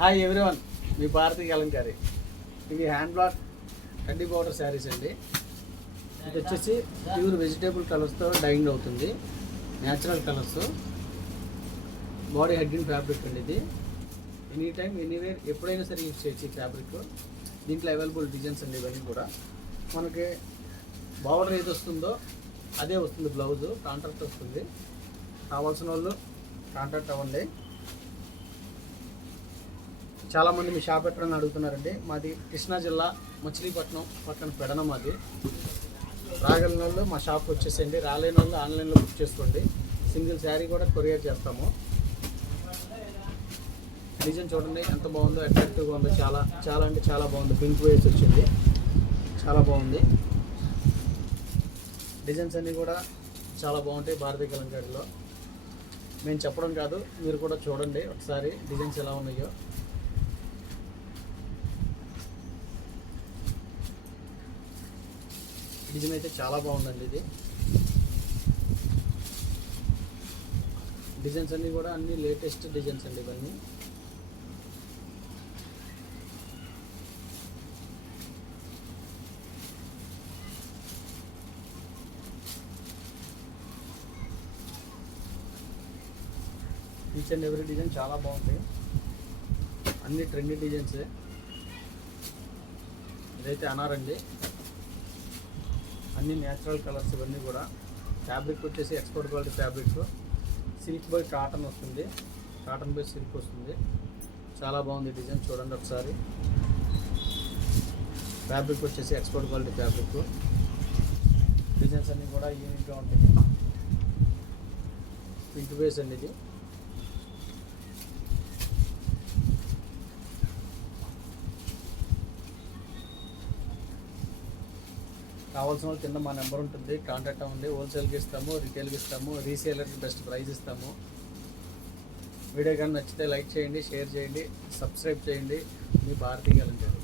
Hi everyone, మీ భారతీ కలంకారి. ఇవి hand black కండి border saris అండి. ఇది వచ్చేసి ప్యూర్ వెజిటేబుల్ కలర్స్తో డైయింగ్ అవుతుంది. Natural colours, body heading fabric అండి. ఇది ఎనీ టైం ఎనీవేర్ ఎప్పుడైనా సరే యూజ్ చేయొచ్చు ఈ ఫ్యాబ్రిక్. దీంట్లో అవైలబుల్ డిజైన్స్ అండి. ఇవన్నీ కూడా మనకి బార్డర్ ఏది వస్తుందో అదే వస్తుంది. బ్లౌజు కాంట్రాక్ట్ వస్తుంది. కావాల్సిన వాళ్ళు కాంట్రాక్ట్ అవ్వండి. చాలామంది మీ షాప్ ఎక్కడని అడుగుతున్నారండి. మాది కృష్ణా జిల్లా మచిలీపట్నం పక్కన పెడన. మాది రాగలిగిన వాళ్ళు మా షాప్కి వచ్చేసేయండి. రాలేని వాళ్ళు ఆన్లైన్లో బుక్ చేసుకోండి. సింగిల్ శారీ కూడా కొరియర్ చేస్తాము. డిజైన్ చూడండి ఎంత బాగుందో, అట్రాక్టివ్గా ఉందో. చాలా చాలా అంటే చాలా బాగుంది. పింక్ వేస్ వచ్చింది, చాలా బాగుంది. డిజైన్స్ అన్నీ కూడా చాలా బాగుంటాయి భారతీ కలంకారీలో. మేము చెప్పడం కాదు, మీరు కూడా చూడండి ఒకసారి డిజైన్స్ ఎలా ఉన్నాయో. డిజైన్ అయితే చాలా బాగుందండి. ఇది డిజైన్స్ అన్నీ కూడా అన్ని లేటెస్ట్ డిజైన్స్ అండి. ఇవన్నీ ఈచ్ అండ్ ఎవ్రీ డిజైన్ చాలా బాగుంటాయి. అన్ని ట్రెండీ డిజైన్సే. ఇదైతే అనారండి. అన్ని న్యాచురల్ కలర్స్. ఇవన్నీ కూడా ఫ్యాబ్రిక్ వచ్చేసి export quality fabric. Silk by cotton వస్తుంది. కాటన్ బై సిల్క్ వస్తుంది. చాలా బాగుంది డిజైన్. చూడండి ఒకసారి. ఫ్యాబ్రిక్ వచ్చేసి ఎక్స్పోర్ట్ క్వాలిటీ ఫ్యాబ్రిక్. డిజైన్స్ అన్నీ కూడా యూనిక్గా ఉంటాయి. పింక్ బేస్ అండి ఇది. కావాల్సిన వాళ్ళు కింద మా నెంబర్ ఉంటుంది, కాంటాక్ట్ అవ్వండి. హోల్సేల్కి ఇస్తాము, రిటైల్కి ఇస్తాము, రీసేలర్కి బెస్ట్ ప్రైస్ ఇస్తాము. వీడియో కానీ నచ్చితే లైక్ చేయండి, షేర్ చేయండి, సబ్స్క్రైబ్ చేయండి. మీ భారతీ కలంకారీ.